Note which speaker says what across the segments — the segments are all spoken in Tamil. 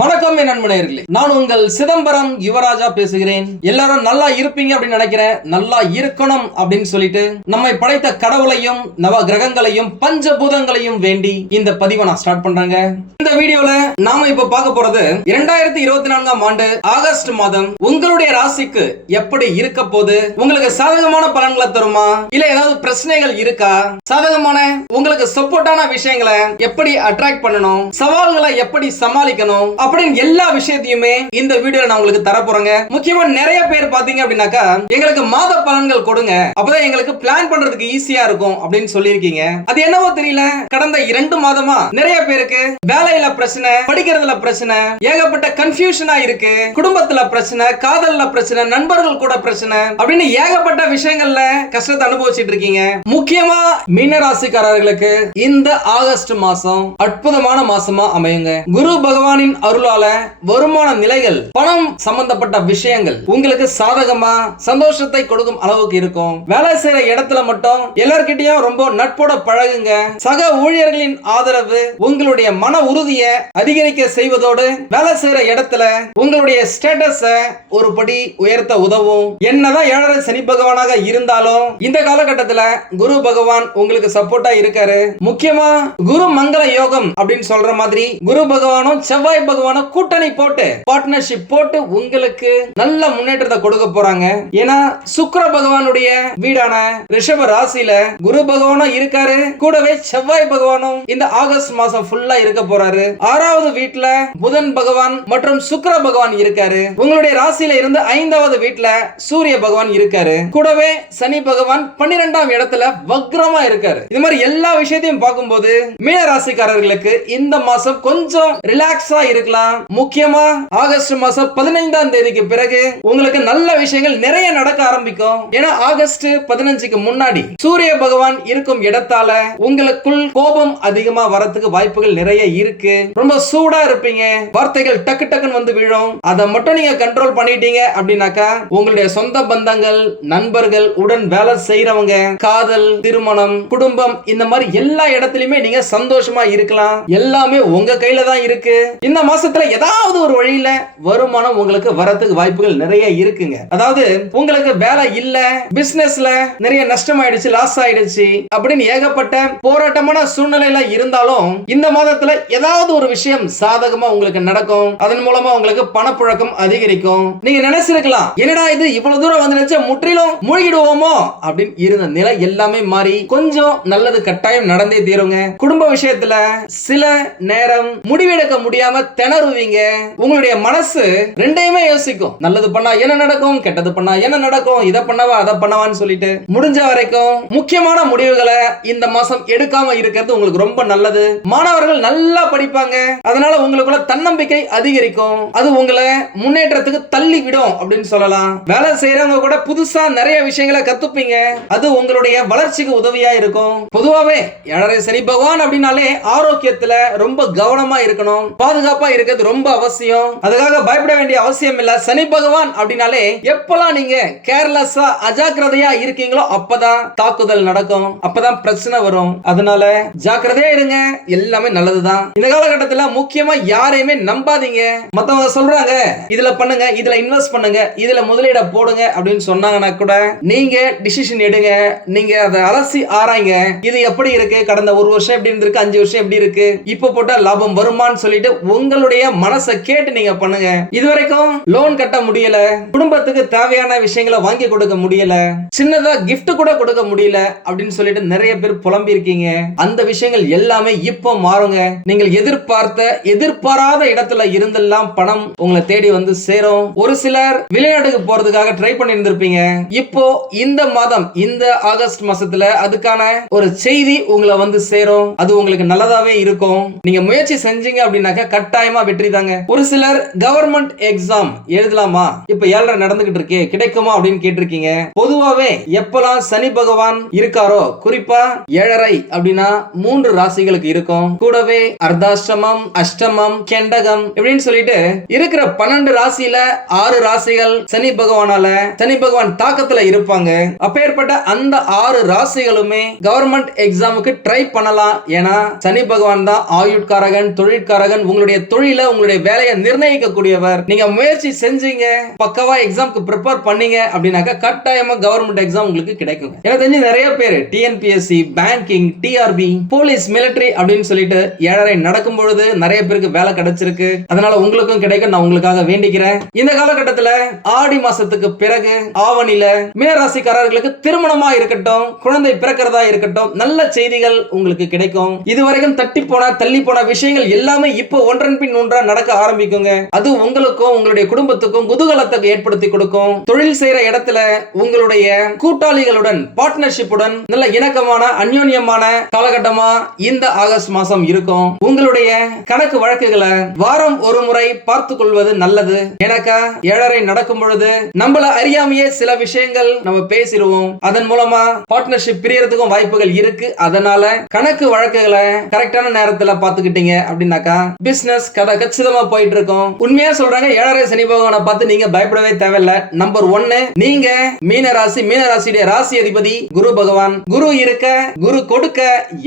Speaker 1: வணக்கம் என் நான் உங்கள் சிதம்பரம் யுவராஜா பேசுகிறேன். எல்லாரும் நல்லா இருப்பீங்க அப்படின்னு நினைக்கிறேன். நல்லா இருக்கணும் அப்படின்னு சொல்லிட்டு நம்மை படைத்த கடவுளையும் நவ கிரகங்களையும் பஞ்சபூதங்களையும் வேண்டி இந்த பதிவை நான் ஸ்டார்ட் பண்றேங்க. இந்த வீடியோல நாம இப்ப பார்க்க போறது இரண்டாயிரத்தி இருபத்தி நான்காம் ஆண்டு ஆகஸ்ட் மாதம் உங்களுடைய ராசிக்கு எப்படி இருக்க போது உங்களுக்கு சாதகமான பலன்களை தருமா? இல்ல ஏதாவது பிரச்சனைகள் இருக்கா? சாதகமான உங்களுக்கு சப்போர்ட்டான விஷயங்களை எப்படி அட்ராக்ட் பண்ணணும்? சவால்களை எப்படி சமாளிக்கணும்? அப்படின்னு எல்லா விஷயத்தையுமே இந்த வீடியோல நான் உங்களுக்கு தரப்போறேங்க முக்கியமா நிறைய பேர் பாத்தீங்க அப்படின்னாக்கா எங்களுக்கு மாத பலன்கள் கொடுங்க. அப்பதான் எங்களுக்கு பிளான் பண்றதுக்கு ஈஸியா இருக்கும் அப்படின்னு சொல்லியிருக்கீங்க. அது என்னவோ தெரியல. கடந்த இரண்டு மாதமா நிறைய பேருக்கு வேலையில பிரச்சனை படிக்கிறதுல பிரச்சனை ஏகப்பட்ட கன்ஃபியூஷனா இருக்கு. குடும்பத்துல பிரச்சனை காதல்ல பிரச்சனை நண்பர்கள் கூட பிரச்சனை அப்படின்னு ஏகப்பட்ட விஷயங்கள்ல கஷ்டத்தை அனுபவிச்சுட்டு இருக்கீங்க. முக்கியமா மீனராசிக்காரர்களுக்கு இந்த ஆகஸ்ட் மாசம் அற்புதமான மாசமா அமையுங்க. குரு பகவானின் அருள் அருளால வருமான நிலைகள் பணம் சம்பந்தப்பட்ட விஷயங்கள் உங்களுக்கு சாதகமா சந்தோஷத்தை கொடுக்கும் அளவுக்கு இருக்கும். வேலை செய்யற இடத்துல மட்டும் எல்லார்கிட்டயும் ரொம்ப நட்போட பழகுங்க. சக ஊழியர்களின் ஆதரவு உங்களுடைய மன உறுதிய அதிகரிக்க செய்வதோடு வேலை செய்யற இடத்துல உங்களுடைய ஸ்டேட்டஸ ஒரு படி உயர்த்த உதவும். என்னதான் ஏழரை சனி பகவானாக இருந்தாலும் இந்த காலகட்டத்துல குரு பகவான் உங்களுக்கு சப்போர்ட்டா இருக்காரு. முக்கியமா குரு மங்கள யோகம் அப்படின்னு சொல்ற மாதிரி குரு பகவானும் செவ்வாய் பகவானும் கூட்டணி போட்டு பார்ட்னர்ஷிப் போட்டு உங்களுக்கு நல்ல முன்னேற்றத்தை கொடுக்க போறாங்க. ஏன்னா சுக்கர பகவானுடைய வீடான ரிஷப ராசியில குரு பகவானும் இருக்காரு. கூடவே செவ்வாய் பகவானும் இந்த ஆகஸ்ட் மாசம் ஃபுல்லா இருக்க போறாரு. ஆறாவது வீட்டுல புதன் பகவான் மற்றும் சுக்கர பகவான் இருக்காரு. உங்களுடைய ராசியில இருந்து ஐந்தாவது வீட்டுல சூரிய பகவான் இருக்காரு. கூடவே சனி பகவான் பன்னிரெண்டாம் இடத்துல வக்ரமா இருக்காரு. இது மாதிரி எல்லா விஷயத்தையும் பார்க்கும்போது மீன ராசிக்காரர்களுக்கு இந்த மாசம் கொஞ்சம் ரிலாக்ஸா இருக்கலாம் முக்கியமா ஆகஸ்ட் மாசம் பதினைந்தாம் தேதிக்கு பிறகு உங்களுக்கு நல்ல விஷயங்கள் நிறைய நடக்க ஆரம்பிக்கும். ஏன்னா ஆகஸ்ட் பதினஞ்சுக்கு முன்னாடி சூரிய பகவான் இருக்கும் இடத்தால உங்களுக்குள் கோபம் அதிகமா வரத்துக்கு வாய்ப்புகள் நிறைய இருக்கு. ரொம்ப சூடா இருப்பீங்க. வார்த்தைகள் டக்கு டக்குன்னு வந்து விழும். அதை மட்டும் நீங்க கண்ட்ரோல் பண்ணிட்டீங்க அப்படின்னாக்கா உங்களுடைய சொந்த பந்தங்கள் நண்பர்கள் உடன் வேலை செய்யறவங்க காதல் திருமணம் குடும்பம் இந்த மாதிரி எல்லா இடத்துலயுமே நீங்க சந்தோஷமா இருக்கலாம். எல்லாமே உங்க கையில தான் இருக்கு. இந்த மாசம் மாசத்துல ஏதாவது ஒரு வழியில வருமானம் உங்களுக்கு வரத்துக்கு வாய்ப்புகள் நிறைய இருக்குங்க. அதாவது உங்களுக்கு வேலை இல்ல பிசினஸ்ல நிறைய நஷ்டம் ஆயிடுச்சு லாஸ் ஆயிடுச்சு அப்படின்னு ஏகப்பட்ட போராட்டமான சூழ்நிலையில இருந்தாலும் இந்த மாதத்துல ஏதாவது ஒரு விஷயம் சாதகமா உங்களுக்கு நடக்கும். அதன் மூலமா உங்களுக்கு பணப்புழக்கம் அதிகரிக்கும். நீங்க நினைச்சிருக்கலாம் என்னடா இது இவ்வளவு தூரம் வந்து நினைச்சா முற்றிலும் மூழ்கிடுவோமோ? அப்படின்னு இருந்த நிலை எல்லாமே மாறி கொஞ்சம் நல்லது கட்டாயம் நடந்தே தீருங்க. குடும்ப விஷயத்துல சில நேரம் முடிவெடுக்க முடியாம திணறுவீங்க உங்களுடைய மனசு ரெண்டையுமே யோசிக்கும். நல்லது பண்ணா என்ன நடக்கும் கெட்டது பண்ணா என்ன நடக்கும் இதை பண்ணவா அதை பண்ணவான்னு சொல்லிட்டு முடிஞ்ச வரைக்கும் முக்கியமான முடிவுகளை இந்த மாசம் எடுக்காம இருக்கிறது உங்களுக்கு ரொம்ப நல்லது. மாணவர்கள் நல்லா படிப்பாங்க. அதனால உங்களுக்குள்ள தன்னம்பிக்கை அதிகரிக்கும். அது உங்களை முன்னேற்றத்துக்கு தள்ளி விடும் அப்படின்னு சொல்லலாம். வேலை செய்யறவங்க கூட புதுசா நிறைய விஷயங்களை கத்துப்பீங்க. அது உங்களுடைய வளர்ச்சிக்கு உதவியா இருக்கும். பொதுவாவே ஏழரை சனி பகவான் அப்படின்னாலே ஆரோக்கியத்துல ரொம்ப கவனமா இருக்கணும். பாதுகாப்பா இருக்கிறது ரொம்ப அவசியம். அதுக்காக பயப்பட வேண்டிய அவசியம் இல்ல. சனி பகவான் அப்படின்னாலே எப்பெல்லாம் நீங்க கேர்லெஸ்ஸா அஜாக்கிரதையா இருக்கீங்களோ அப்பதான் தாக்குதல் நடக்கும். அப்பதான் பிரச்சனை வரும். அதனால ஜாக்கிரதையா இருங்க. எல்லாமே நல்லதுதான். இந்த காலகட்டத்துல முக்கியமா யாரையுமே நம்பாதீங்க. மத்தவங்க சொல்றாங்க இதுல பண்ணுங்க இதுல இன்வெஸ்ட் பண்ணுங்க இதுல முதலீட போடுங்க அப்படின்னு சொன்னாங்கன்னா கூட நீங்க டிசிஷன் எடுங்க. நீங்க அதை அலசி ஆராய்ங்க. இது எப்படி இருக்கு? கடந்த ஒரு வருஷம் எப்படி இருந்திருக்கு? அஞ்சு வருஷம் எப்படி இருக்கு? இப்போ போட்டா லாபம் வருமான்னு சொல்லிட்டு உங்களுடைய மனசை கேட்டு நீங்க பண்ணுங்க. இது வரைக்கும் லோன் கட்ட முடியல. குடும்பத்துக்கு தேவையான விஷயங்களை வாங்கி கொடுக்க முடியல. சின்னதா கிஃப்ட் கூட கொடுக்க முடியல அப்படின்னு சொல்லிட்டு நிறைய பேர் புலம்பி இருக்கீங்க. அந்த விஷயங்கள் எல்லாமே இப்போ மாறுங்க. நீங்கள் எதிர்பார்த்த எதிர்பாராத இடத்துல இருந்தெல்லாம் பணம் உங்களை தேடி வந்து சேரும். ஒரு சிலர் வெளிநாட்டுக்கு போறதுக்காக ட்ரை பண்ணி இருந்திருப்பீங்க இப்போ இந்த மாதம் இந்த ஆகஸ்ட் மாசத்துல அதுக்கான ஒரு செய்தி உங்களை வந்து சேரும். அது உங்களுக்கு நல்லதாவே இருக்கும். நீங்க முயற்சி செஞ்சீங்க அப்படின்னாக்க கட்டாயமா வெற்றி தாங்க. ஒரு சிலர் கவர்மெண்ட் எக்ஸாம் எழுதலாமா? இப்ப ஏழரை நடந்துகிட்டு இருக்கு கிடைக்குமா அப்படின்னு கேட்டிருக்கீங்க. பொதுவாவே எப்பெல்லாம் சனி பகவான் இருக்காரோ குறிப்பா ஏழரை அப்படின்னா மூன்று ராசிகளுக்கு இருக்கும். கூடவே அர்த்தாஷ்டமம் அஷ்டமம் கெண்டகம் இப்படின்னு சொல்லிட்டு இருக்கிற பன்னெண்டு ராசியில ஆறு ராசிகள் சனி பகவானால சனி பகவான் தாக்கத்துல இருப்பாங்க. அப்பேற்பட்ட அந்த ஆறு ராசிகளுமே கவர்மெண்ட் எக்ஸாமுக்கு ட்ரை பண்ணலாம். ஏன்னா சனி பகவான் தான் ஆயுட்காரகன் தொழிற்காரகன். உங்களுடைய தொழில் தொழில உங்களுடைய வேலையை நிர்ணயிக்கக்கூடியவர். நீங்க முயற்சி செஞ்சீங்க பக்கவா எக்ஸாம்க்கு ப்ரிப்பேர் பண்ணீங்க அப்படின்னாக்கா கட்டாயமா கவர்மெண்ட் எக்ஸாம் உங்களுக்கு கிடைக்கும் எனக்கு தெரிஞ்சு நிறைய பேர் TNPSC banking TRB police military அப்படின்னு சொல்லிட்டு ஏழரை நடக்கும் பொழுது நிறைய பேருக்கு வேலை கிடைச்சிருக்கு. அதனால உங்களுக்கும் கிடைக்கும் நான் உங்களுக்காக வேண்டிக்கிறேன். இந்த காலகட்டத்துல ஆடி மாசத்துக்கு பிறகு ஆவணியில மேராசிக்காரர்களுக்கு திருமணமா இருக்கட்டும் குழந்தை பிறக்கிறதா இருக்கட்டும் நல்ல செய்திகள் உங்களுக்கு கிடைக்கும். இதுவரைக்கும் தட்டி போன தள்ளி போன விஷயங்கள் எல்லாமே இப்போ ஒன்றன் பின் நூன்றா நடக்க ஆரம்பிக்குங்க. அது உங்களுக்கும் உங்களுடைய குடும்பத்துக்கும் குதூகலத்தை ஏற்படுத்தி கொடுக்கும். தொழில் செய்யற இடத்துல உங்களுடைய கூட்டாளிகளுடன் பார்ட்னர்ஷிப்புடன் நல்ல இணக்கமான அந்யோன்யமான காலகட்டமா இந்த ஆகஸ்ட் மாசம் இருக்கும். உங்களுடைய கணக்கு வழக்குகளை வாரம் ஒரு முறை பார்த்து கொள்வது நல்லது. எனக்கா ஏழரை நடக்கும் பொழுது நம்மள அறியாமையே சில விஷயங்கள் நம்ம பேசிடுவோம். அதன் மூலமா பார்ட்னர்ஷிப் பிரியறதுக்கும் வாய்ப்புகள் இருக்கு. அதனால கணக்கு வழக்குகளை கரெக்டான நேரத்துல பாத்துக்கிட்டீங்க அப்படின்னாக்கா பிசினஸ் கதை கச்சிதமா போயிட்டு இருக்கும் உண்மையா சொல்றாங்க ஏழரை சனி பகவானை பார்த்து நீங்க பயப்படவே தேவையில்ல. நம்பர் ஒன்னு நீங்க மீன ராசி மீன ராசியுடைய ராசி அதிபதி குரு பகவான். குரு இருக்க குரு கொடுக்க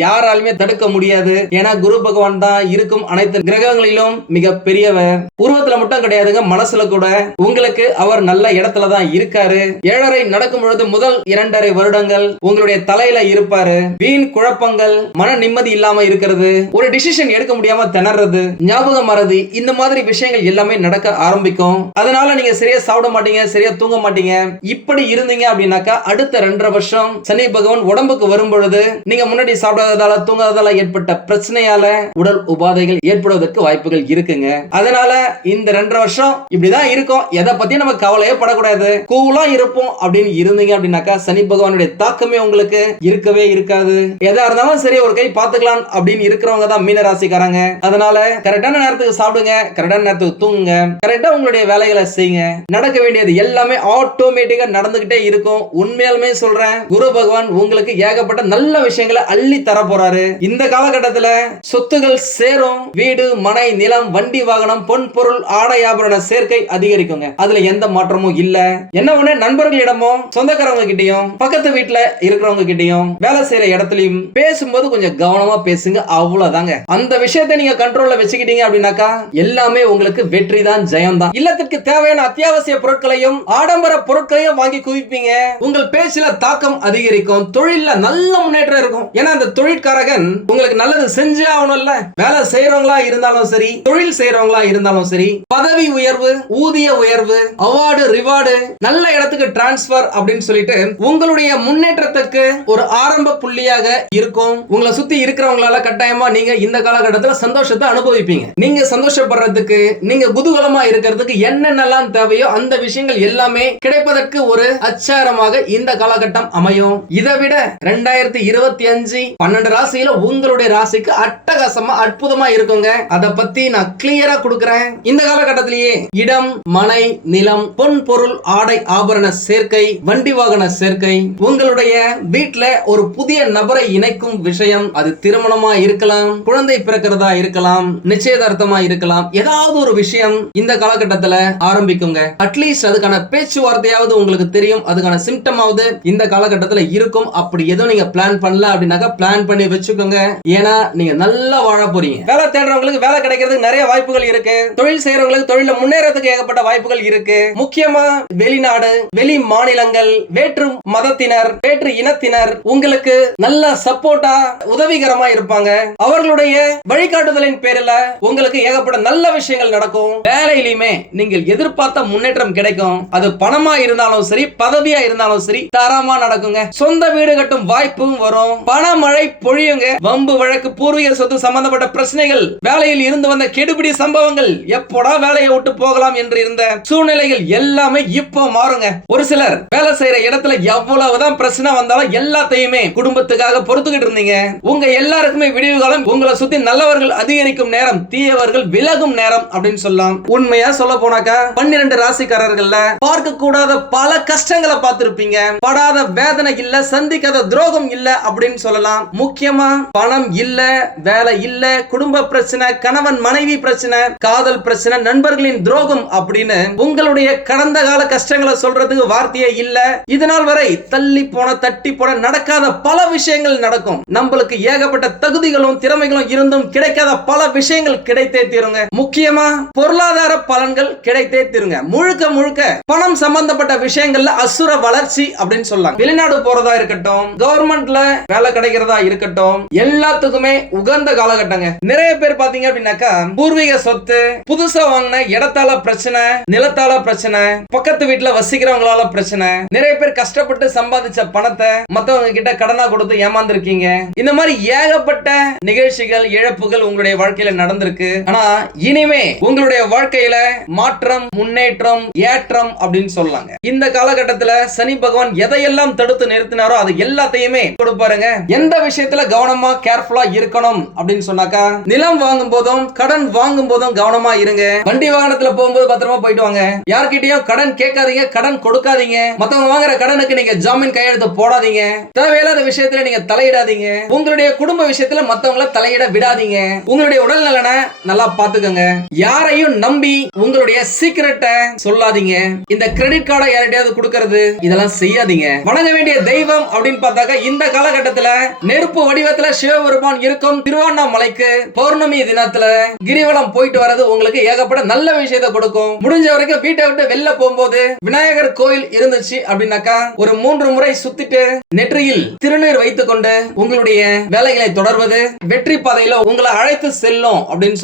Speaker 1: யாராலுமே தடுக்க முடியாது. ஏன்னா குரு பகவான் தான் இருக்கும் அனைத்து கிரகங்களிலும் மிக பெரியவர் உருவத்துல மட்டும் கிடையாதுங்க மனசுல கூட. உங்களுக்கு அவர் நல்ல இடத்துல தான் இருக்காரு. ஏழரை நடக்கும் பொழுது முதல் இரண்டரை வருடங்கள் உங்களுடைய தலையில இருப்பாரு. வீண் குழப்பங்கள் மன நிம்மதி இல்லாம இருக்கிறது. ஒரு டிசிஷன் எடுக்க முடியாம திணறது ஞாபகம் மறதி. இந்த மாதிரி விஷயங்கள் எல்லாமே நடக்க ஆரம்பிக்கும். அதனால நீங்க சரியா சாப்பிட மாட்டீங்க சரியா தூங்க மாட்டீங்க. இப்படி இருந்தீங்க அப்படின்னாக்கா அடுத்த ரெண்டரை வருஷம் சனி பகவான் உடம்புக்கு வரும் பொழுது நீங்க முன்னாடி சாப்பிடாததால தூங்காததால ஏற்பட்ட பிரச்சனையால உடல் உபாதைகள் ஏற்படுவதற்கு வாய்ப்புகள் இருக்குங்க. அதனால இந்த ரெண்டரை வருஷம் இப்படிதான் இருக்கும். எதை பத்தி நம்ம கவலையே படக்கூடாது. கூலா இருப்போம் அப்படின்னு இருந்தீங்க அப்படின்னாக்கா சனி பகவானுடைய தாக்கமே உங்களுக்கு இருக்கவே இருக்காது. எதா இருந்தாலும் சரி ஒரு கை பாத்துக்கலாம் அப்படின்னு இருக்கிறவங்க தான் மீன ராசிக்காரங்க அதனால கரெக்டான நேரத்துக்கு சாப்பிடுங்க கரெக்டான நேரத்துக்கு தூங்குங்க. கரெக்டா உங்களுடைய வேலைகளை செய்யுங்க. நடக்க வேண்டியது எல்லாமே ஆட்டோமேட்டிக்கா நடந்துகிட்டே இருக்கும். உண்மையாலுமே சொல்றேன் குரு பகவான் உங்களுக்கு ஏகப்பட்ட நல்ல விஷயங்களை அள்ளி தர போறாரு. இந்த காலகட்டத்துல சொத்துகள் சேரும் வீடு மனை நிலம் வண்டி வாகனம் பொன் பொருள் ஆடை ஆபரண சேர்க்கை அதிகரிக்குங்க. அதுல எந்த மாற்றமும் இல்ல. என்ன ஒண்ணு? நண்பர்களிடமும் சொந்தக்காரங்க கிட்டயும் பக்கத்து வீட்டுல இருக்கிறவங்க கிட்டயும் வேலை செய்யற இடத்துலயும் பேசும்போது கொஞ்சம் கவனமா பேசுங்க. அவ்வளவுதாங்க. அந்த விஷயத்தை நீங்க கண்ட்ரோல்ல வச்சுக்கிட்டீங்க அப்படின்னு அப்படின்னாக்கா எல்லாமே உங்களுக்கு வெற்றி தான் ஜெயம் தான் இல்லத்திற்கு தேவையான அத்தியாவசிய பொருட்களையும் ஆடம்பர பொருட்களையும் வாங்கி குவிப்பீங்க. உங்கள் பேச்சுல தாக்கம் அதிகரிக்கும். தொழில நல்ல முன்னேற்றம் இருக்கும். ஏன்னா அந்த தொழிற்காரகன் உங்களுக்கு நல்லது செஞ்சே ஆகணும்ல. வேலை செய்யறவங்களா இருந்தாலும் சரி தொழில் செய்யறவங்களா இருந்தாலும் சரி பதவி உயர்வு ஊதிய உயர்வு அவார்டு ரிவார்டு நல்ல இடத்துக்கு டிரான்ஸ்பர் அப்படின்னு சொல்லிட்டு உங்களுடைய முன்னேற்றத்துக்கு ஒரு ஆரம்ப புள்ளியாக இருக்கும். உங்களை சுத்தி இருக்கிறவங்களால கட்டாயமா நீங்க இந்த காலகட்டத்தில் சந்தோஷத்தை அனுபவிப்பீங்க. நீங்க சந்தோஷப்படுறதுக்கு நீங்க குதூகலமா இருக்கிறதுக்கு என்னென்னலாம் தேவையோ அந்த விஷயங்கள் எல்லாமே கிடைப்பதற்கு ஒரு அச்சாரமாக இந்த காலகட்டம் அமையும். இதை விட ரெண்டாயிரத்தி இருபத்தி அஞ்சு பன்னெண்டு ராசியில உங்களுடைய ராசிக்கு அட்டகாசமா அற்புதமா இருக்குங்க. அதை பத்தி நான் கிளியரா கொடுக்கறேன். இந்த காலகட்டத்திலேயே இடம் மனை நிலம் பொன் பொருள் ஆடை ஆபரண சேர்க்கை வண்டி வாகன சேர்க்கை உங்களுடைய வீட்டுல ஒரு புதிய நபரை இணைக்கும் விஷயம். அது திருமணமா இருக்கலாம் குழந்தை பிறக்கிறதா இருக்கலாம் நிச்சயதார்த்தமா இருக்கலாம். ஏதாவது ஒரு விஷயம் இந்த காலகட்டத்துல ஆரம்பிக்குங்க. அட்லீஸ்ட் அதுக்கான பேச்சுவார்த்தையாவது உங்களுக்கு தெரியும். அதுக்கான சிம்டமாவது இந்த காலகட்டத்துல இருக்கும். அப்படி எதுவும் நீங்க பிளான் பண்ணல அப்படின்னாக்கா பிளான் பண்ணி வச்சுக்கோங்க. ஏன்னா நீங்க நல்லா வாழ போறீங்க. வேலை தேடுறவங்களுக்கு வேலை கிடைக்கிறதுக்கு நிறைய வாய்ப்புகள் இருக்கு. தொழில் செய்யறவங்களுக்கு தொழில முன்னேறதுக்கு ஏகப்பட்ட வாய்ப்புகள் இருக்கு. முக்கியமா வெளிநாடு வெளி மாநிலங்கள் வேற்று மதத்தினர் வேற்று இனத்தினர் உங்களுக்கு நல்ல சப்போர்ட்டா உதவிகரமா இருப்பாங்க. அவர்களுடைய வழிகாட்டுதலின் பேரில் உங்களுக்கு ஏகப்பட்ட நல்ல விஷயங்கள் நடக்கும். வேலையிலுமே நீங்கள் எதிர்பார்த்த முன்னேற்றம் கிடைக்கும். அது பணமா இருந்தாலும் சரி பதவியா இருந்தாலும் சரி தரமா நடக்குங்க. சொந்த வீடு கட்டும் வாய்ப்பும் வரும். பணமழை பொழியுங்க. வம்பு வழக்கு பூர்வீக சொத்து சம்பந்தப்பட்ட பிரச்சனைகள் வேலையில் இருந்து வந்த கெடுபிடி சம்பவங்கள் எப்போடா வேலையை விட்டு போகலாம் என்று இருந்த சூழ்நிலைகள் எல்லாமே இப்போ மாறுங்க. ஒரு சிலர் வேலை செய்யற இடத்துல எவ்வளவுதான் பிரச்சனை வந்தாலும் எல்லாத்தையுமே குடும்பத்துக்காக பொறுத்துக்கிட்டு இருந்தீங்க. உங்க எல்லாருக்குமே விடிவு காலம் உங்களை சுத்தி நல்லவர்கள் அதிகரிக்கும் நேரம் தீயவர்கள் விலகும் நேரம் அப்படின்னு சொல்லலாம். உண்மையா சொல்ல போனாக்கா பன்னிரண்டு ராசிக்காரர்கள்ல பார்க்க கூடாத பல கஷ்டங்களை பார்த்திருப்பீங்க. படாத வேதனை இல்ல சந்திக்காத துரோகம் இல்ல அப்படின்னு சொல்லலாம். முக்கியமா பணம் இல்ல வேலை இல்ல குடும்ப பிரச்சனை கணவன் மனைவி பிரச்சனை காதல் பிரச்சனை நண்பர்களின் துரோகம் அப்படின்னு உங்களுடைய கடந்த கால கஷ்டங்களை சொல்றதுக்கு வார்த்தையே இல்ல. இதனால் வரை தள்ளி போன தட்டி போன நடக்காத பல விஷயங்கள் நடக்கும். நம்மளுக்கு ஏகப்பட்ட தகுதிகளும் திறமைகளும் இருந்தும் கிடைக்காத பல விஷயங்கள் கிடைக்கும். கிடைத்தே தீருங்க. முக்கியமா பொருளாதார பலன்கள் கிடைத்தே தீருங்க. முழுக்க முழுக்க பணம் சம்பந்தப்பட்ட விஷயங்கள்ல அசுர வளர்ச்சி அப்படின்னு சொல்லலாம் வெளிநாடு போறதா இருக்கட்டும் கவர்மெண்ட்ல வேலை கிடைக்கிறதா இருக்கட்டும் எல்லாத்துக்குமே உகந்த காலகட்டங்க. நிறைய பேர் பாத்தீங்க அப்படின்னாக்கா பூர்வீக சொத்து புதுசா வாங்கின இடத்தால பிரச்சனை நிலத்தால பிரச்சனை பக்கத்து வீட்டுல வசிக்கிறவங்களால பிரச்சனை நிறைய பேர் கஷ்டப்பட்டு சம்பாதிச்ச பணத்தை மத்தவங்க கிட்ட கடனா கொடுத்து ஏமாந்துருக்கீங்க. இந்த மாதிரி ஏகப்பட்ட நிகழ்ச்சிகள் இழப்புகள் உங்களுடைய வாழ்க்கையில நடந்திருக்கு. ஆனா இனிமே உங்களுடைய வாழ்க்கையில மாற்றம் முன்னேற்றம் ஏற்றம் அப்படின்னு சொல்லலாங்க. இந்த காலகட்டத்துல சனி பகவான் எதையெல்லாம் தடுத்து நிறுத்தினாரோ அது எல்லாத்தையுமே கொடுப்பாருங்க. எந்த விஷயத்துல கவனமா கேர்ஃபுல்லா இருக்கணும் அப்படின்னு சொன்னாக்கா நிலம் வாங்கும் போதும் கடன் வாங்கும் போதும் கவனமா இருங்க. வண்டி வாகனத்துல போகும்போது பத்திரமா போயிட்டு வாங்க. யார்கிட்டயும் கடன் கேட்காதீங்க கடன் கொடுக்காதீங்க. மத்தவங்க வாங்குற கடனுக்கு நீங்க ஜாமீன் கையெழுத்து போடாதீங்க. தேவையில்லாத விஷயத்துல நீங்க தலையிடாதீங்க. உங்களுடைய குடும்ப விஷயத்துல மத்தவங்கள தலையிட விடாதீங்க. உங்களுடைய உடல் நலனை நல்லா பாத்துக்கோங்க யாரையும் நம்பி உங்களுடைய சீக்கிரட்டை சொல்லாதீங்க. இந்த கிரெடிட் கார்டை யார்கிட்டயாவது கொடுக்கறது? இதெல்லாம் செய்யாதீங்க. வணங்க வேண்டிய தெய்வம் அப்படின்னு பார்த்தாக்கா இந்த காலகட்டத்துல நெருப்பு வடிவத்துல சிவபெருமான் இருக்கும் திருவண்ணாமலைக்கு பௌர்ணமி தினத்துல கிரிவலம் போயிட்டு வர்றது உங்களுக்கு ஏகப்பட்ட நல்ல விஷயத்தை கொடுக்கும். முடிஞ்ச வரைக்கும் வீட்டை விட்டு வெளில போகும்போது விநாயகர் கோயில் இருந்துச்சு அப்படின்னாக்கா ஒரு மூன்று முறை சுத்திட்டு நெற்றியில் திருநீர் வைத்துக் கொண்டு உங்களுடைய வேலைகளை தொடர்வது வெற்றி பாதையில உங்களை அழைத்து செல்லும் அப்படின்னு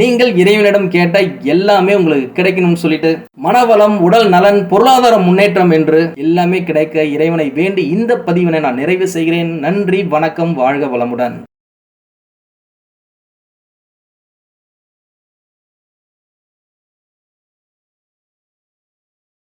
Speaker 1: நீங்கள் இறைவனிடம் கேட்ட எல்லாமே உங்களுக்கு கிடைக்கணும்னு சொல்லிட்டு மனவளம் உடல் நலன் பொருளாதார முன்னேற்றம் என்று எல்லாமே கிடைக்க இறைவனை வேண்டி இந்த பதிவினை நான் நிறைவு செய்கிறேன். நன்றி வணக்கம் வாழ்க வளமுடன்.